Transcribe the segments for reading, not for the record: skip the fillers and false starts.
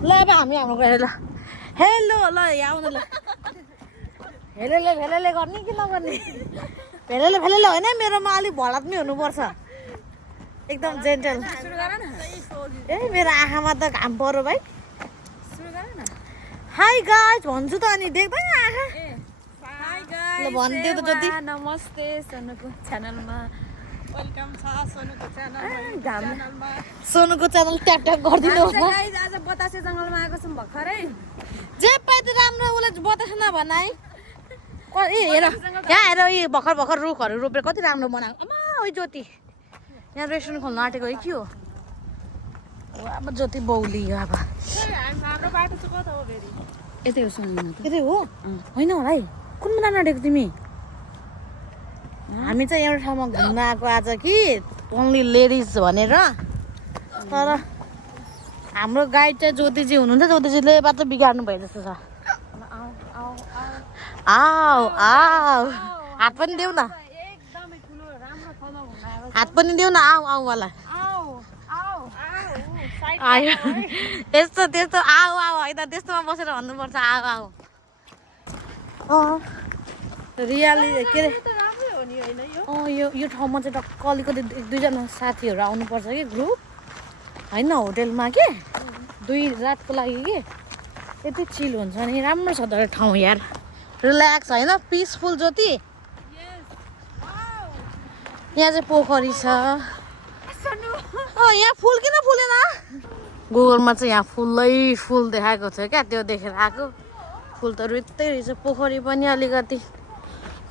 ल अब हामी हाम्रो गएर ल हेलो ल यहाँ आउनु ल भेलेले गर्ने कि नगर्ने भेलेले होइन मेरोमा अलिक भलात्मी हुनुपर्छ एकदम जेन्टल ए मेरो आँखामा त घाम पर्यो भाइ हाई गाइज भन्छु त अनि देख्दैन आँखा ल भनिदियो त जति नमस्ते सोनुको च्यानलमा वेलकम छ सोनुको च्यानलमा सोनुको च्यानल ट्याप ट्याप गरिदिनु आज बतासे जङ्गलमा आएको छौँ भर्खरै जे पाइ त राम्रो उसले बतासे नभन है ए हेर यहाँ हेर यी भर्खर रुखहरू रोपेर कति राम्रो बनाएको अमा ओ ज्योति यहाँ रेस्टुरेन्ट खोल्न आँटेको है के हो अब ज्योति बौली अब हाम्रो बाटो चाहिँ कता हो फेरि यतै हो यतै हो होइन होला है कुन जान आँटेको तिमी हामी चाहिँ एउटा ठाउँमा घुम्न आएको आज कि ओन्ली लेडिज भनेर तर हाम्रो गाइड चाहिँ ज्योतिजी हुनुहुन्छ ज्योतिजीले बाटो बिगार्नु भयो जस्तो छ आऊ हात पनि देऊ न हात पनि देऊ न आऊ मलाई आयो यस्तो त्यस्तो आऊ होइन त्यस्तोमा बसेर भन्नुपर्छ आऊ रियाली के अरे यो ठाउँमा चाहिँ टक्क अलिकति 1-2जना साथीहरू आउनुपर्छ कि ग्रुप होइन होटेलमा के 2 रातको लागि के यति चिल हुन्छ नि राम्रो छ त ठाउँ यार रिल्याक्स होइन पिसफुल ज्योति यहाँ चाहिँ पोखरी छ यहाँ फुल किन फुलेन गुगलमा चाहिँ यहाँ फुल देखाएको थियो क्या त्यो देखेर आएको फुल त रुत्तै रहेछ पोखरी पनि अलिकति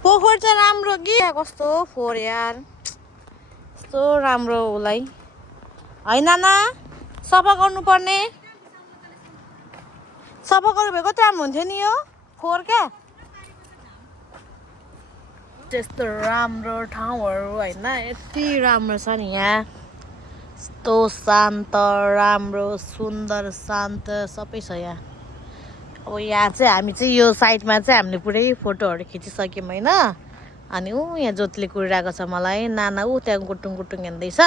पोखरी चाहिँ राम्रो कि कस्तो फोहोर यार कस्तो राम्रो उसलाई होइन न सफा गर्नुपर्ने सफा गर्नु भएको त राम्रो हुन्थ्यो नि यो फोहोर क्या त्यस्तो राम्रो ठाउँहरू होइन यति राम्रो छ नि यहाँ यस्तो शान्त राम्रो सुन्दर शान्त सबै छ यहाँ अब यहाँ चाहिँ हामी चाहिँ यो साइडमा चाहिँ हामीले पुरै फोटोहरू खिचिसक्यौँ होइन अनि यहाँ ज्योतिले कुरिरहेको छ मलाई नाना त्यहाँ गुटुङ हिँड्दैछ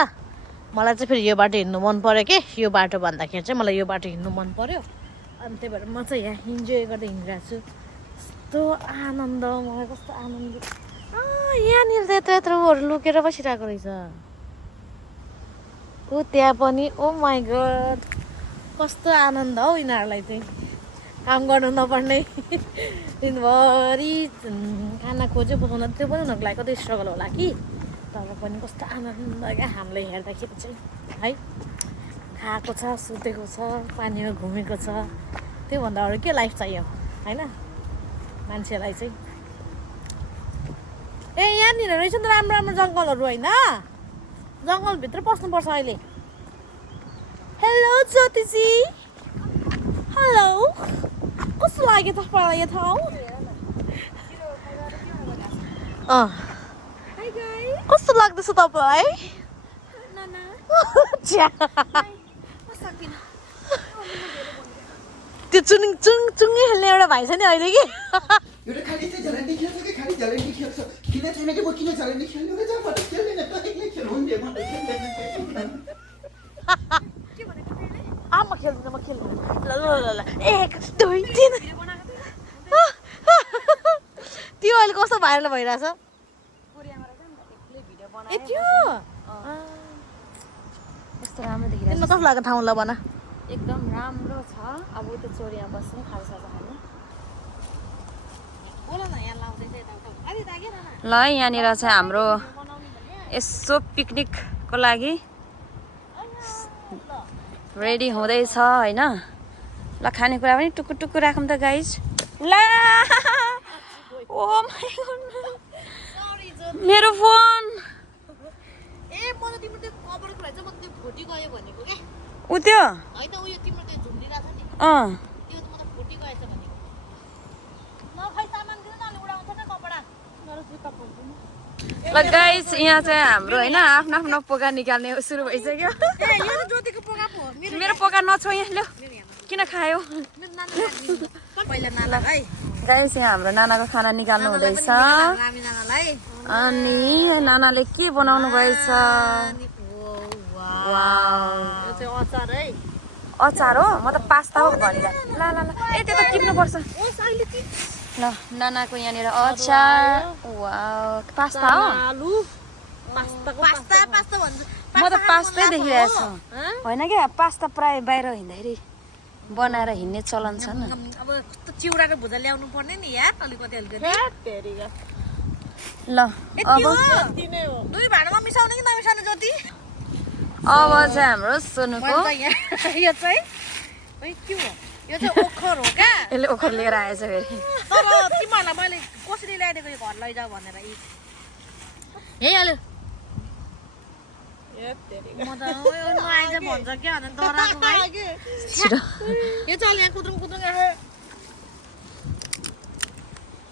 मलाई चाहिँ फेरि यो बाटो हिँड्नु मन पऱ्यो कि यो बाटो भन्दाखेरि चाहिँ मलाई यो बाटो हिँड्नु मन पऱ्यो अनि त्यही भएर म चाहिँ यहाँ इन्जोय गर्दै हिँडिरहेको छु कस्तो आनन्द मलाई कस्तो आनन्द यहाँनिर त यत्रोहरू लुकेर बसिरहेको रहेछ त्यहाँ पनि ओ माई गड कस्तो आनन्द हौ यिनीहरूलाई चाहिँ काम गर्नु नपर्ने दिनभरि खाना खोज्यो पकाउन त्यो पनि उनीहरूको लागि कति स्ट्रगल होला कि तर पनि कस्तो आनन्द क्या हामीलाई हेर्दाखेरि चाहिँ है खाएको छ सुतेको छ पानीमा घुमेको छ त्योभन्दा अरू के लाइफ चाहियो होइन मान्छेलाई चाहिँ ए यहाँनिर रहेछ नि त राम्रो जङ्गलहरू होइन जङ्गलभित्र पस्नुपर्छ अहिले हेलो ज्योतिजी हेलो कस्तो लाग्यो तपाईँलाई यो ठाउँ कस्तो लाग्दैछ तपाईँलाई त्यो चुङ्गी खेल्ने एउटा भाइ छ नि अहिले कि म खेल्दिनँ ल 1 2 3 त्यो अहिले कस्तो भाइरल भइरहेछ यस्तो राम्रो देखिरहेको कस्तो लाग्यो ठाउँ ल भन एकदम राम्रो छ अब त्यो चोरिया बस्ने खालसाजा खाने ल यहाँनिर चाहिँ हाम्रो यसो पिकनिकको लागि रेडी हुँदैछ होइन ल खानेकुरा पनि टुक्कु राखौँ त गाइज ल ओ माई गॉड मेरो फोन उ त्यो ल गाइस यहाँ चाहिँ हाम्रो होइन आफ्नो पोका निकाल्ने सुरु भइसक्यो मेरो पोका नछो यहाँ ल्याऊ किन खायो गाइस यहाँ हाम्रो नानाको खाना निकाल्नु हुँदैछ अनि नानाले के बनाउनु भएछ अचार हो म त पास्ता हो भनिरहेको ल ल ल ए त्यो त टिप्नुपर्छ ल नानाको यहाँनिर अचार वाउ पास्ता हो पास्ता भन्छ म त पास्तै देखिरहेको छु होइन क्या पास्ता प्राय बाहिर हिँड्दाखेरि बनाएर हिँड्ने चलन छ नि अब कस्तो चिउरा र भुजा ल्याउनु पर्ने नि यार अलिकति ल अब दुई भाँडामा मिसाउने कि नमिसाउने जति अब चाहिँ हाम्रो सोनुको यो चाहिँ के हो यो चाहिँ ओखर हो क्या यसले ओखर लिएर आएछ फेरि तर तिमीहरूलाई मैले कसरी ल्याइदिएको यो घर लैजाऊ भनेर हेलो म त आइज भन्छ क्या भने डराएको भाइ यो चाहिँ यहाँ कुद्रुङ कुद्रुङ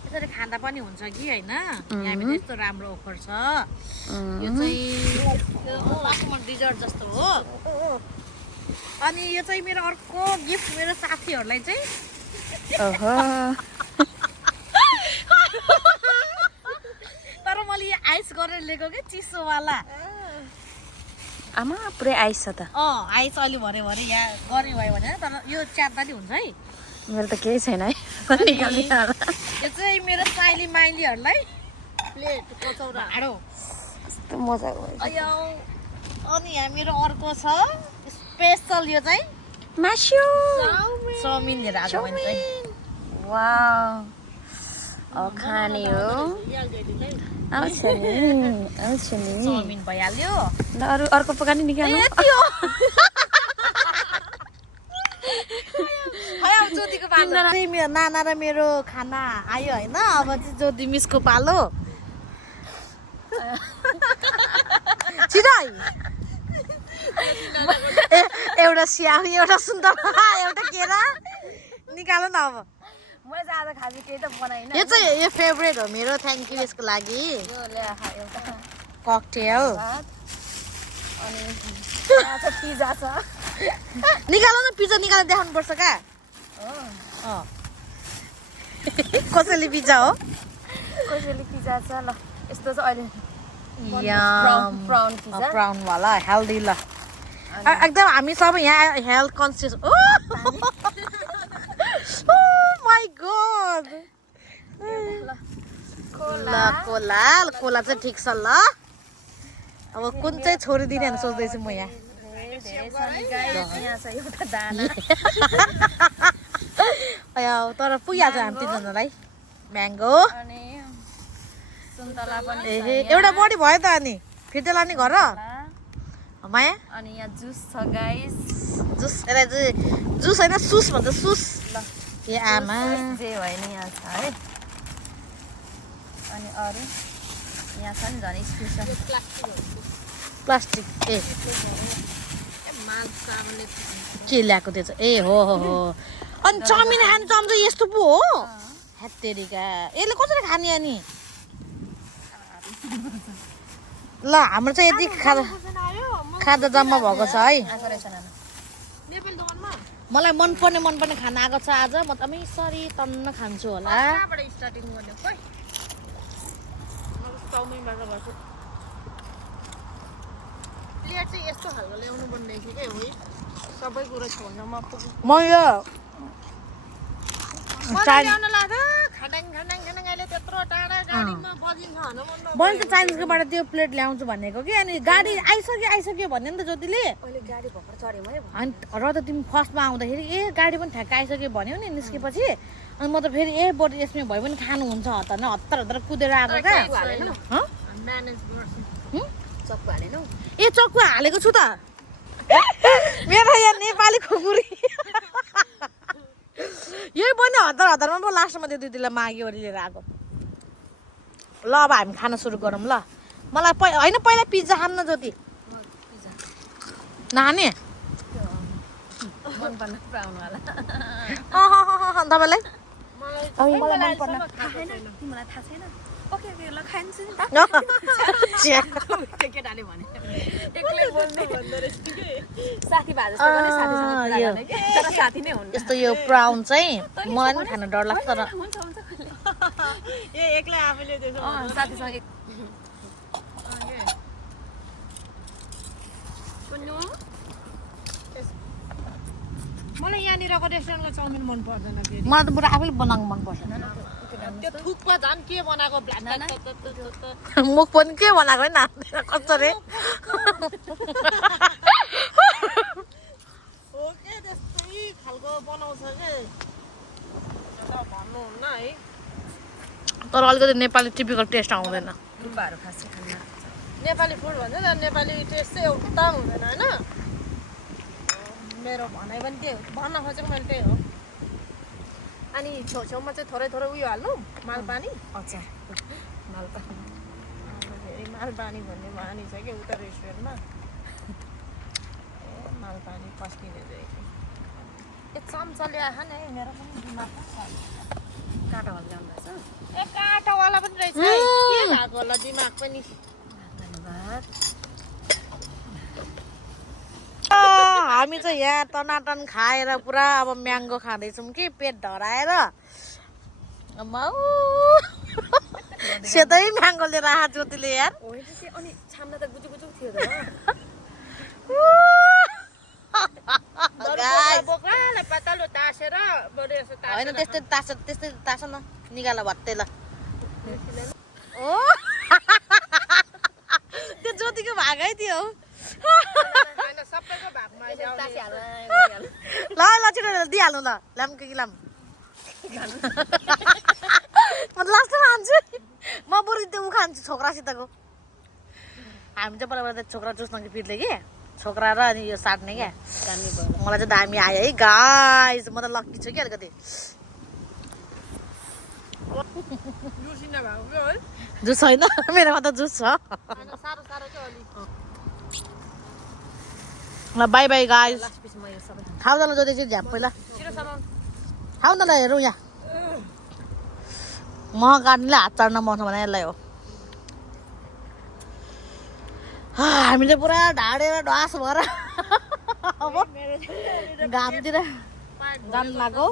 यसरी खाँदा पनि हुन्छ कि होइन यहाँनिर यस्तो राम्रो ओखर छ यो चाहिँ डिजर्ट जस्तो हो अनि यो चाहिँ मेरो अर्को गिफ्ट मेरो साथीहरूलाई चाहिँ तर मैले यो आइस गरेर लिएको कि चिसोवाला आमा पुरै आइस छ त आइस अलि भरे भरे यहाँ गर्ने भयो भने तर यो च्यात्दा नि हुन्छ है मेरो त केही छैन है यो चाहिँ मेरो साइली माइलीहरूलाई प्लेट कचौरा हाडो कस्तो मजाको अनि यहाँ मेरो अर्को छ स्पेसल यो चाहिँ मासु चाउमिन लिएर आएको भने चाहिँ वाउ खाने हो आउँछ नि चाउमिन भइहाल्यो ल अरू अर्को पकानी निकाल्नु मेरो नाना र मेरो खाना आयो होइन अब चाहिँ ज्योति मिसको पालो छिटो एउटा स्याउ एउटा सुन्दर एउटा केरा निकाल न अब मैले आज खाजा केही त बनाइन यो चाहिँ यो फेभरेट हो मेरो थ्याङ्क यू यसको लागि ककटेल अनि पिज्जा छ निकाल न पिज्जा निकालेर देखाउनु पर्छ क्या कसैले पिज्जा हो कसैले पिज्जा छ ल यस्तो चाहिँ अहिले ब्राउन वाला हेल्दी ल एकदम हामी सबै यहाँ health conscious my God Cola चाहिँ ठिक छ ल अब कुन चाहिँ छोडिदिने भनेर सोच्दैछु म यहाँ तर पुगिहाल्छ हामी तिनजनालाई म्याङ्गो एउटा बढी भयो त अनि फिर्ता लाने घर माया अनि यहाँ जुस छ गाइस जुस यसलाई चाहिँ जुस होइन सुस भन्छ सुस ल ए आमा जे भयो नि यहाँ छ है अनि अरू यहाँ छ नि झन् स्पेसल प्लास्टिक के ल्याएको त्यो चाहिँ ए हो अनि चाउमिन खाने चम्चा यस्तो पो हो हेत्तेरिका यसले कसरी खाने अनि ल हाम्रो चाहिँ यति खाजा जम्मा भएको छ है मलाई मनपर्ने खाना आएको छ आज म त सरी तन्न खान्छु होला प्लेट चाहिँ यस्तो खालको ल्याउनु पर्ने थियो के हो सबै कुरा छोड्न म यो बन्छ चाइनिजकोबाट त्यो प्लेट ल्याउँछु भनेको कि अनि गाडी आइसक्यो भन्यो नि त ज्योतिले अनि र त तिमी फर्स्टमा आउँदाखेरि गाडी पनि ठ्याक्क आइसक्यो भन्यो नि निस्केपछि अनि म त फेरि बरु यसमा भयो भने खानुहुन्छ हतार कुदेर आएको क्या चक्कु हालेको छु त मेरो यहाँ नेपाली खुकुरी यही पनि हतारमा पो लास्टमा त्यो दिदीलाई माग्यो लिएर आएको ल अब हामी खाना सुरु गरौँ ल मलाई होइन पहिला पिज्जा खान्न ज्योति नखाने तपाईँलाई यस्तो यो ब्राउन चाहिँ मलाई पनि खान डर लाग्छ तर मलाई यहाँनिरको रेस्टुरेन्टको चाउमिन मन पर्दैन फेरि मलाई त बरु आफैले बनाउनु मन पर्छ त्यो थुकमा झन् के बनाएको मुख पनि के बनाएको होइन कस्तो रे हो के त्यस्तै खालको बनाउँछ के भन्नुहुन्न है तर अलिकति नेपाली टिपिकल टेस्ट आउँदैन नेपाली फुड भन्छ त नेपाली टेस्ट चाहिँ एउटा हुँदैन होइन मेरो भनाइ पनि त्यही हो भन्न खोजेको मैले त्यही हो अनि छेउछेउमा चाहिँ थोरै थोरै उयो हाल्नु मालपानी अच्छा मालपानी मालपानी भन्ने बानी छ कि उता रेस्टुरेन्टमा मालपानी पस्किने चाहिँ एक चम्चा ल्याएछ नि है मेरो पनि दिमाग काँटावाला ल्याउनु रहेछ ए काँटावाला पनि रहेछ के भएको होला दिमाग पनि धन्यवाद हामी चाहिँ यहाँ टनाटन खाएर पुरा अब म्याङ्गो खाँदैछौँ कि पेट धराएर सेतै म्याङ्गो लिएर आएको ज्योतिले यार अनि छाम्दा त गुजुक गुजुक थियो होइन त्यस्तै तास न निकाल भत्तै ल त्यो ज्योतिको भागै थियो ल ल छिटो दिइहाल्नु ल ल्याम कि लाम म लास्ट खान्छु म बरु त्यो ऊ खान्छु छोक्रासितको हामी चाहिँ पहिला पहिला छोक्रा चुस्न कि पिट्ले कि छोक्रा र अनि यो साट्ने क्या मलाई चाहिँ दामी आयो है गाइस म त लक्की छु कि अलिकति जुस छैन मेरोमा त जुस छ ल बाई बाई गाइस खाऊ न ल जोते चाहिँ झ्याप पहिला खाऊ न ल हेरौँ यहाँ म काट्नेले हात चाड्न पाउँछ भने यसलाई हो हामीले पुरा ढाडेर ढास भएर अब घामतिर जानु लाग्यो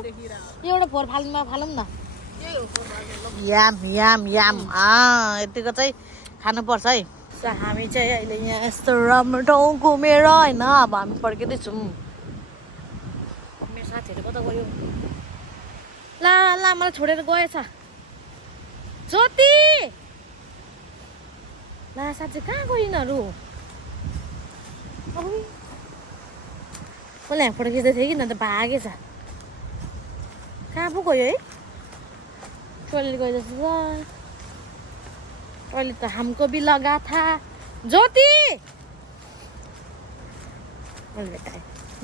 एउटा फोहोर फालौँ न याम याम याम यतिको चाहिँ खानुपर्छ है हामी चाहिँ अहिले यहाँ यस्तो राम्रो ठाउँ घुमेर होइन अब हामी फर्किँदैछौँ मेरो साथीहरू कता गयो ला ला मलाई छोडेर गएछ ज्योति ला साथी कहाँ गयो यिनीहरू कसले यहाँ फोटो खिच्दै थियो कि न त भागेछ कहाँ पो गयो है टोइलेट गयो जस्तो छ टोइलेट त हमको भी लगा था ज्योति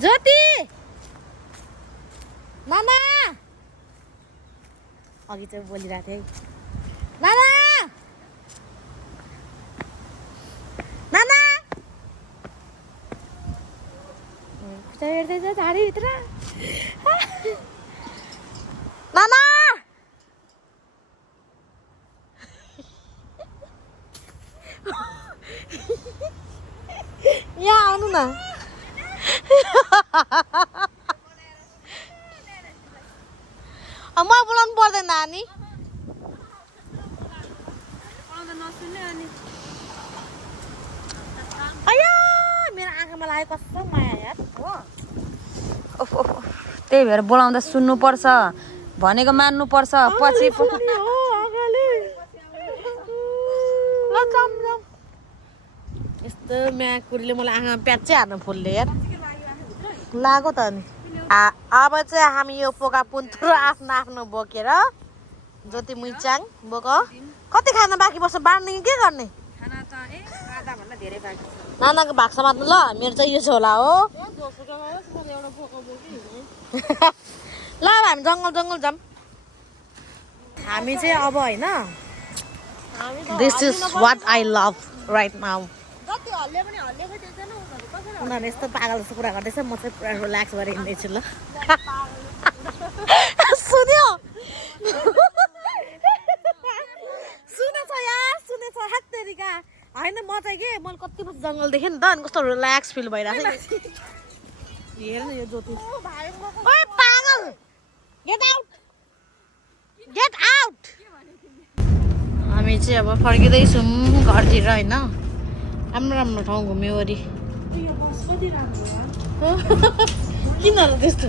ज्योति नाना अघि चाहिँ बोलिरहेको थिएँ नाना नाना हेर्दैछ झाडीभित्र नाना यहाँ आउनु न म बोलाउनु पर्दैन नानी अया मेरो आँखामा लाग्यो कस्तो माया यार हो त्यही भएर बोलाउँदा सुन्नुपर्छ भनेको मान्नुपर्छ पछि यस्तो म्याकुरीले मलाई आँखामा प्याच्चै हार्नु फुल्ले यार लाग्यो त अनि अब चाहिँ हामी यो पोका पुन्तुरो आफ्नो आफ्नो बोकेर ज्योति मुइचाङ बोक कति खाना बाँकी पर्छ बाँड्ने के गर्ने नानाको भाग्छ मात्नु ल मेरो चाहिँ यो झोला हो ल अब हामी जङ्गल जङ्गल जाऊँ हामी चाहिँ अब होइन this is what I love right now उनीहरू यस्तो पागल जस्तो कुरा गर्दैछ म चाहिँ पुरा रिल्याक्स गरेर हिँड्दैछु ल सुन्यो सुनेछ यार सुनेछ हात तेरिका होइन म चाहिँ के मैले कति वर्ष जङ्गल देखेँ नि त अनि कस्तो रिल्याक्स फिल भइरहेको छ हेर न यो ज्योति ओए पागल गेट आउट गेट आउट हामी चाहिँ अब फर्किँदैछौँ घरतिर होइन राम्रो राम्रो ठाउँ घुम्यो वरि किन र त्यस्तो